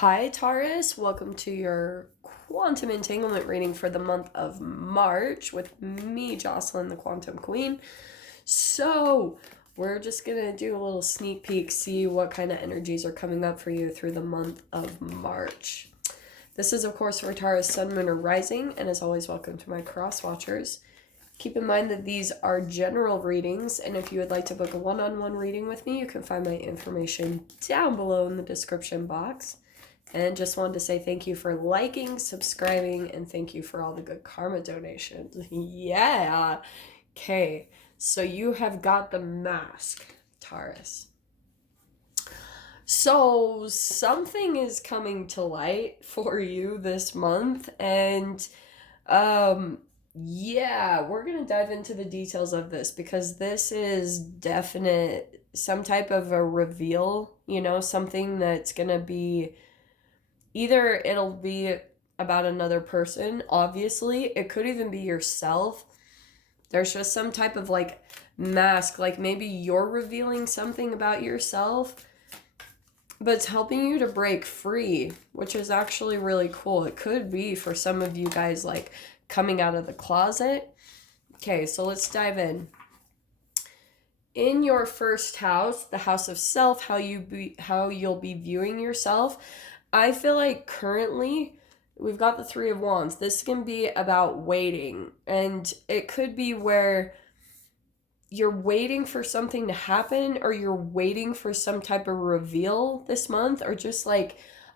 Hi, Taurus. Welcome to your quantum entanglement reading for the month of March with me, Jocelyn, the Quantum Queen. So, we're just going to do a little sneak peek, see what kind of energies are coming up for you through the month of March. This is, of course, for Taurus, Sun, Moon, or Rising, and as always, welcome to my cross watchers. Keep in mind that these are general readings, and if you would like to book a one-on-one reading with me, you can find my information down below in the description box. And just wanted to say thank you for liking, subscribing, and thank you for all the good karma donations. Yeah. Okay. So you have got the mask, Taurus. So something is coming to light for you this month. And yeah, we're going to dive into the details of this because this is definite, some type of a reveal, something that's going to be either it'll be about another person, obviously. It could even be yourself. There's just some type of mask, like maybe you're revealing something about yourself, but it's helping you to break free, which is actually really cool. It could be for some of you guys coming out of the closet. Okay, so let's dive in. In your first house, the house of self, how you'll be viewing yourself, I feel like currently we've got the Three of Wands. This can be about waiting, and it could be where you're waiting for something to happen, or you're waiting for some type of reveal this month, or just I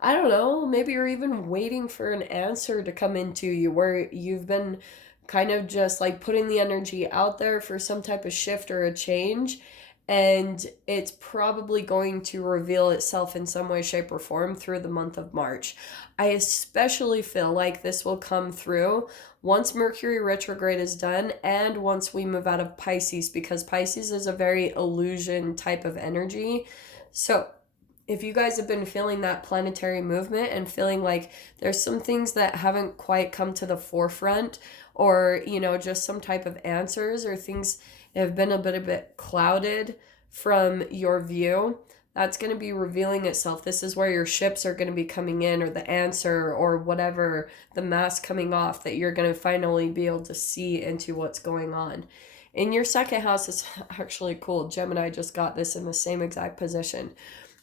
don't know, maybe you're even waiting for an answer to come into you, where you've been kind of just putting the energy out there for some type of shift or a change, and it's probably going to reveal itself in some way, shape, or form through the month of March. I especially feel like this will come through once Mercury retrograde is done and once we move out of Pisces, because Pisces is a very illusion type of energy. So if you guys have been feeling that planetary movement and feeling like there's some things that haven't quite come to the forefront, or just some type of answers, or things have been a bit clouded from your view, that's going to be revealing itself. This is where your ships are going to be coming in, or the answer, or whatever, the mask coming off, that you're going to finally be able to see into what's going on. In your second house, it's actually cool. Gemini just got this in the same exact position.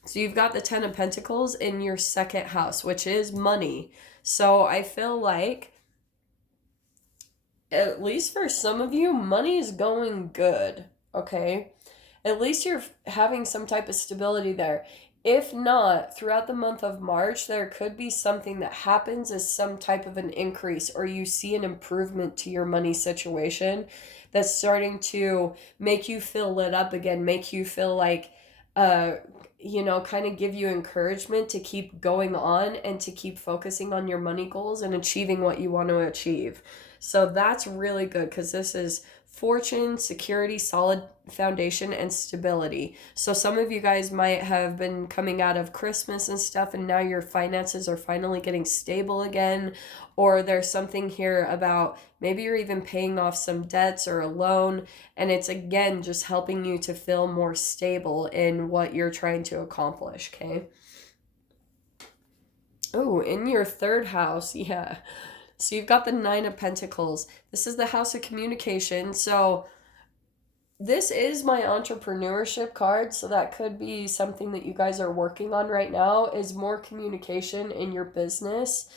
So you've got the Ten of Pentacles in your second house, which is money. So I feel like, at least for some of you, money is going good, okay? At least you're having some type of stability there. If not, throughout the month of March, there could be something that happens as some type of an increase, or you see an improvement to your money situation that's starting to make you feel lit up again, make you feel kind of give you encouragement to keep going on and to keep focusing on your money goals and achieving what you want to achieve. So that's really good, because this is fortune, security, solid foundation, and stability. So some of you guys might have been coming out of Christmas and stuff, and now your finances are finally getting stable again. Or there's something here about maybe you're even paying off some debts or a loan, and it's again just helping you to feel more stable in what you're trying to accomplish, okay? Oh, in your third house, yeah. So you've got the Nine of Pentacles. This is the house of communication. So this is my entrepreneurship card. So that could be something that you guys are working on right now, is more communication in your business,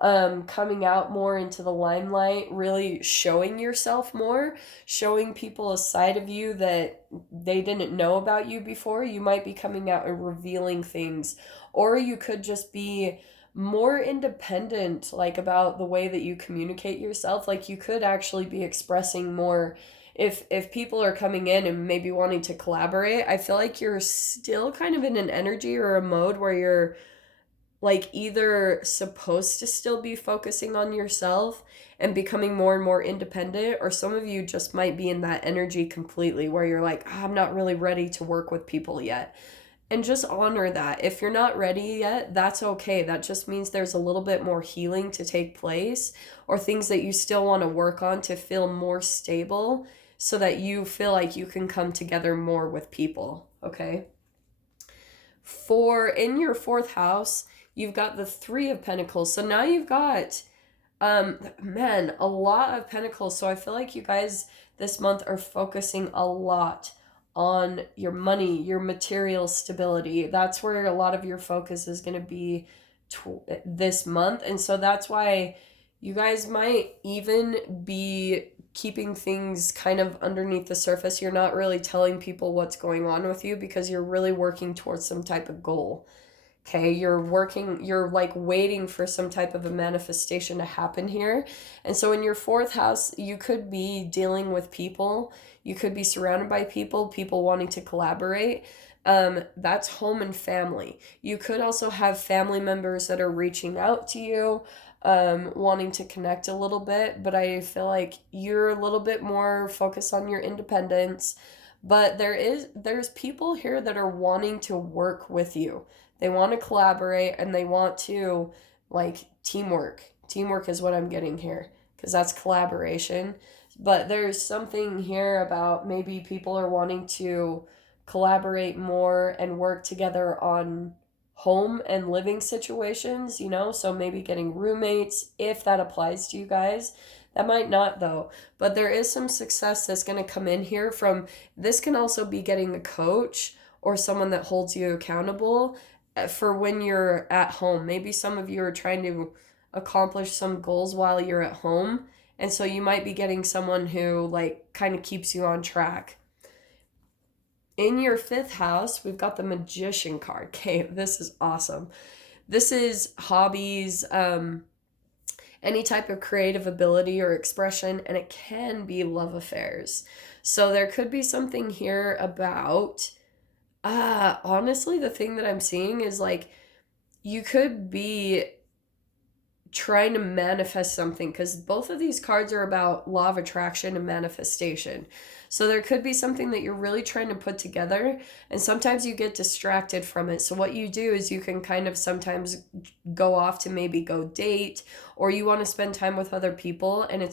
coming out more into the limelight, really showing yourself more, showing people a side of you that they didn't know about you before. You might be coming out and revealing things, or you could just be more independent, about the way that you communicate yourself. You could actually be expressing more. If people are coming in and maybe wanting to collaborate, I feel like you're still kind of in an energy or a mode where you're either supposed to still be focusing on yourself and becoming more and more independent, or some of you just might be in that energy completely where you're I'm not really ready to work with people yet. And just honor that. If you're not ready yet, that's okay. That just means there's a little bit more healing to take place, or things that you still want to work on to feel more stable, so that you feel like you can come together more with people, okay? In your fourth house, you've got the Three of Pentacles. So now you've got, man, a lot of Pentacles. So I feel like you guys this month are focusing a lot on your money, your material stability. That's where a lot of your focus is going to be this month. And so that's why you guys might even be keeping things kind of underneath the surface. You're not really telling people what's going on with you because you're really working towards some type of goal. Okay, you're like waiting for some type of a manifestation to happen here. And so in your fourth house, you could be dealing with people. You could be surrounded by people wanting to collaborate. That's home and family. You could also have family members that are reaching out to you, wanting to connect a little bit, but I feel like you're a little bit more focused on your independence. But there's people here that are wanting to work with you. They want to collaborate and they want to, like, teamwork. Teamwork is what I'm getting here because that's collaboration. But there's something here about maybe people are wanting to collaborate more and work together on home and living situations, so maybe getting roommates, if that applies to you guys. That might not, though, but there is some success that's going to come in here from this. Can also be getting a coach or someone that holds you accountable for when you're at home. Maybe some of you are trying to accomplish some goals while you're at home, and so you might be getting someone who, like, kind of keeps you on track. In your fifth house, we've got the Magician card. Okay, this is awesome. This is hobbies, any type of creative ability or expression, and it can be love affairs. So there could be something here about, honestly, the thing that I'm seeing is, like, you could be trying to manifest something, because both of these cards are about law of attraction and manifestation. So there could be something that you're really trying to put together, and sometimes you get distracted from it. So what you do is you can kind of sometimes go off to maybe go date, or you want to spend time with other people, and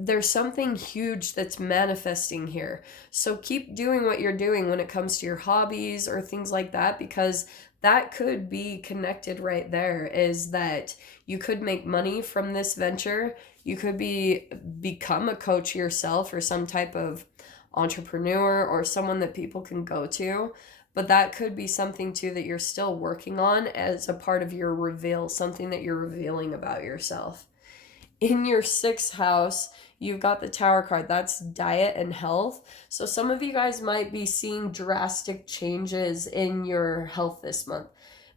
there's something huge that's manifesting here. So keep doing what you're doing when it comes to your hobbies or things like that, because that could be connected right there, is that you could make money from this venture. You could become a coach yourself or some type of entrepreneur or someone that people can go to. But that could be something too that you're still working on as a part of your reveal, something that you're revealing about yourself. In your sixth house, you've got the Tower card. That's diet and health. So some of you guys might be seeing drastic changes in your health this month.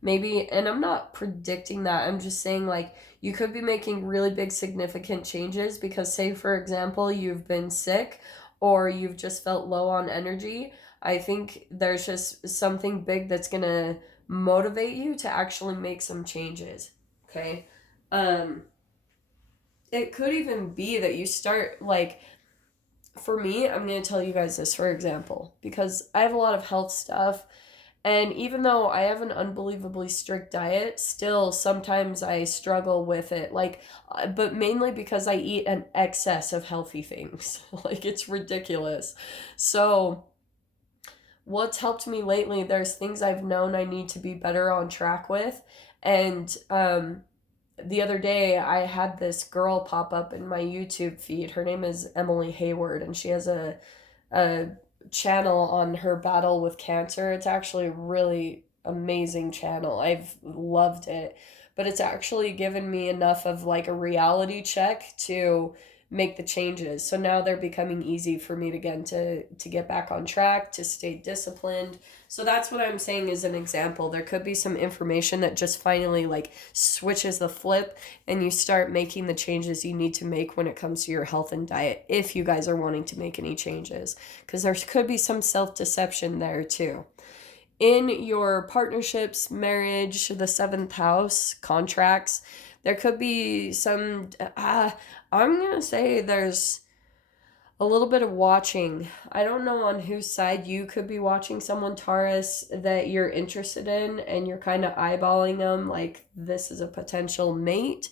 Maybe, and I'm not predicting that. I'm just saying, like, you could be making really big significant changes because, say, for example, you've been sick or you've just felt low on energy. I think there's just something big that's going to motivate you to actually make some changes. Okay? It could even be that you start, like, for me, I'm going to tell you guys this, for example, because I have a lot of health stuff, and even though I have an unbelievably strict diet, still sometimes I struggle with it, like, but mainly because I eat an excess of healthy things. Like, it's ridiculous. So what's helped me lately, there's things I've known I need to be better on track with, and the other day I had this girl pop up in my YouTube feed. Her name is Emily Hayward, and she has a channel on her battle with cancer. It's actually a really amazing channel. I've loved it. But it's actually given me enough of, like, a reality check to make the changes. So now they're becoming easy for me to get back on track, to stay disciplined. So that's what I'm saying is an example. There could be some information that just finally, like, switches the flip and you start making the changes you need to make when it comes to your health and diet, if you guys are wanting to make any changes, because there could be some self-deception there too. In your partnerships, marriage, the seventh house, contracts, there could be some, I'm going to say there's a little bit of watching. I don't know on whose side you could be watching someone, Taurus, that you're interested in, and you're kind of eyeballing them like this is a potential mate,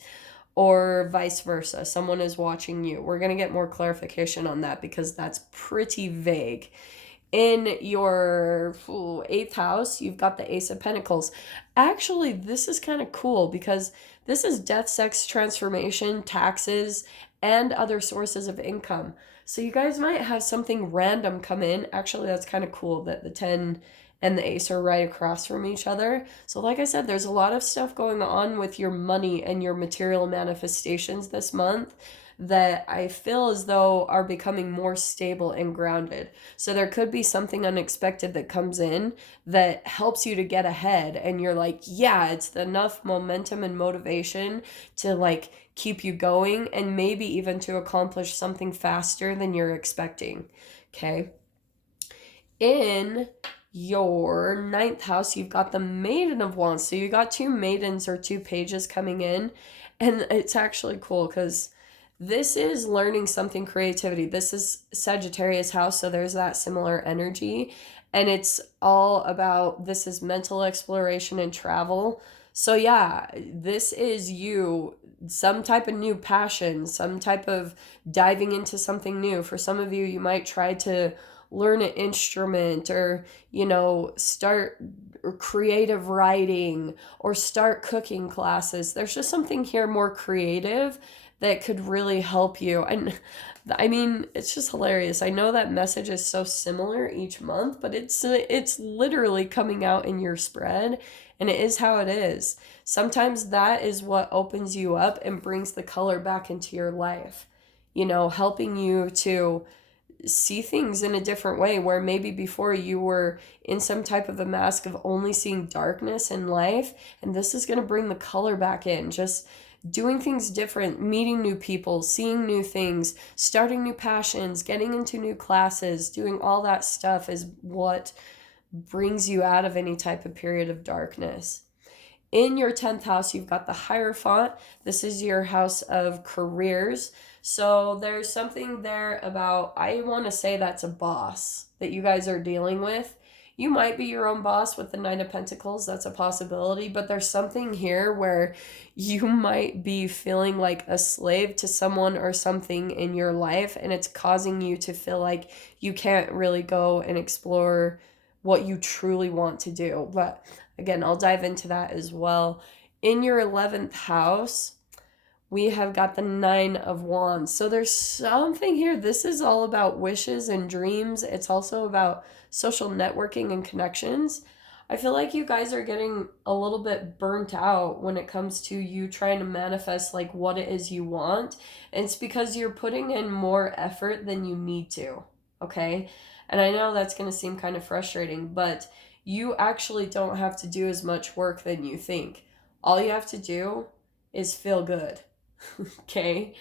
or vice versa. Someone is watching you. We're going to get more clarification on that because that's pretty vague. In your eighth house, you've got the Ace of Pentacles. Actually, this is kind of cool because this is death, sex, transformation, taxes, and other sources of income. So you guys might have something random come in. Actually, that's kind of cool that the 10 and the Ace are right across from each other. So like I said, there's a lot of stuff going on with your money and your material manifestations this month that I feel as though are becoming more stable and grounded. So there could be something unexpected that comes in that helps you to get ahead, and you're like, yeah, it's enough momentum and motivation to like keep you going and maybe even to accomplish something faster than you're expecting. Okay. In your ninth house, you've got the Maiden of Wands. So you got two maidens or two pages coming in, and it's actually cool because this is learning something, creativity. This is Sagittarius house, so there's that similar energy. And it's all about, this is mental exploration and travel. So yeah, this is you, some type of new passion, some type of diving into something new. For some of you, you might try to learn an instrument, or, you know, start creative writing, or start cooking classes. There's just something here more creative that could really help you. And I mean, it's just hilarious. I know that message is so similar each month, but it's literally coming out in your spread, and it is how it is. Sometimes that is what opens you up and brings the color back into your life. You know, helping you to see things in a different way, where maybe before you were in some type of a mask of only seeing darkness in life, and this is going to bring the color back in. Just doing things different, meeting new people, seeing new things, starting new passions, getting into new classes, doing all that stuff is what brings you out of any type of period of darkness. In your 10th house, you've got the Hierophant. This is your house of careers. So there's something there about, I want to say that's a boss that you guys are dealing with. You might be your own boss with the Knight of Pentacles. That's a possibility. But there's something here where you might be feeling like a slave to someone or something in your life, and it's causing you to feel like you can't really go and explore what you truly want to do. But again, I'll dive into that as well. In your 11th house, we have got the 9 of Wands. So there's something here. This is all about wishes and dreams. It's also about social networking and connections. I feel like you guys are getting a little bit burnt out when it comes to you trying to manifest like what it is you want. And it's because you're putting in more effort than you need to. Okay? And I know that's going to seem kind of frustrating, but you actually don't have to do as much work than you think. All you have to do is feel good. Okay?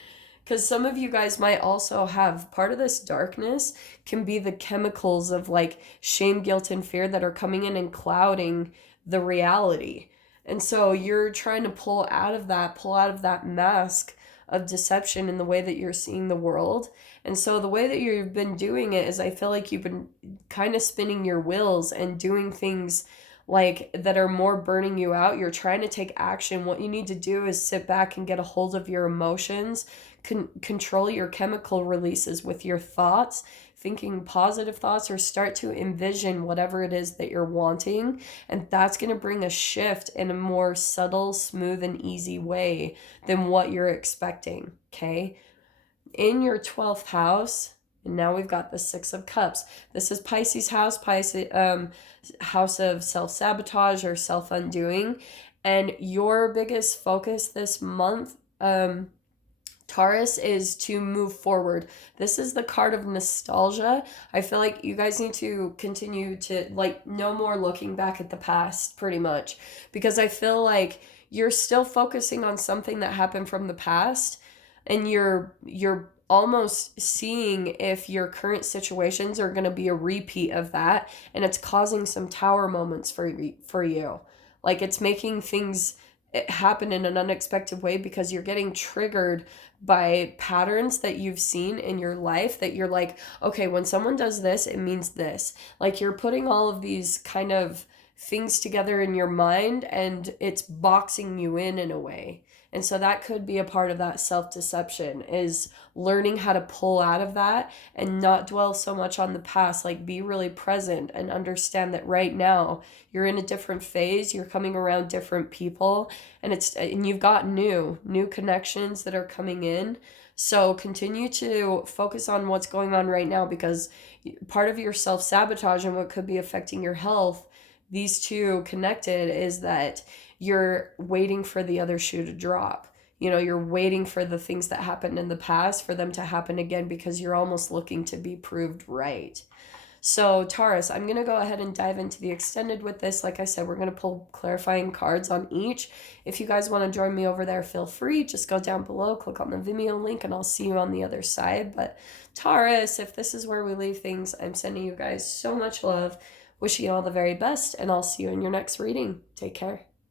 Because some of you guys might also have part of this darkness can be the chemicals of like shame, guilt, and fear that are coming in and clouding the reality. And so you're trying to pull out of that mask of deception in the way that you're seeing the world. And so the way that you've been doing it is, I feel like you've been kind of spinning your wheels and doing things like that are more burning you out. You're trying to take action. What you need to do is sit back and get a hold of your emotions, control your chemical releases with your thoughts, thinking positive thoughts, or start to envision whatever it is that you're wanting. And that's going to bring a shift in a more subtle, smooth, and easy way than what you're expecting. Okay. In your 12th house, and now we've got the 6 of Cups. This is Pisces house, house of self-sabotage or self-undoing. And your biggest focus this month, Taurus, is to move forward. This is the card of nostalgia. I feel like you guys need to continue to, like, no more looking back at the past, pretty much. Because I feel like you're still focusing on something that happened from the past, and you're almost seeing if your current situations are going to be a repeat of that, and it's causing some tower moments for you. Like, it's making things happen in an unexpected way because you're getting triggered by patterns that you've seen in your life that you're like, okay, when someone does this, it means this. Like, you're putting all of these kind of things together in your mind and it's boxing you in a way. And so that could be a part of that self-deception, is learning how to pull out of that and not dwell so much on the past. Like, be really present and understand that right now you're in a different phase, you're coming around different people, and you've got new connections that are coming in. So continue to focus on what's going on right now, because part of your self-sabotage and what could be affecting your health, these two connected, is that you're waiting for the other shoe to drop. You're waiting for the things that happened in the past for them to happen again, because you're almost looking to be proved right. So, Taurus, I'm going to go ahead and dive into the extended with this. Like I said, we're going to pull clarifying cards on each. If you guys want to join me over there, feel free. Just go down below, click on the Vimeo link, and I'll see you on the other side. But Taurus, if this is where we leave things, I'm sending you guys so much love. Wishing you all the very best, and I'll see you in your next reading. Take care.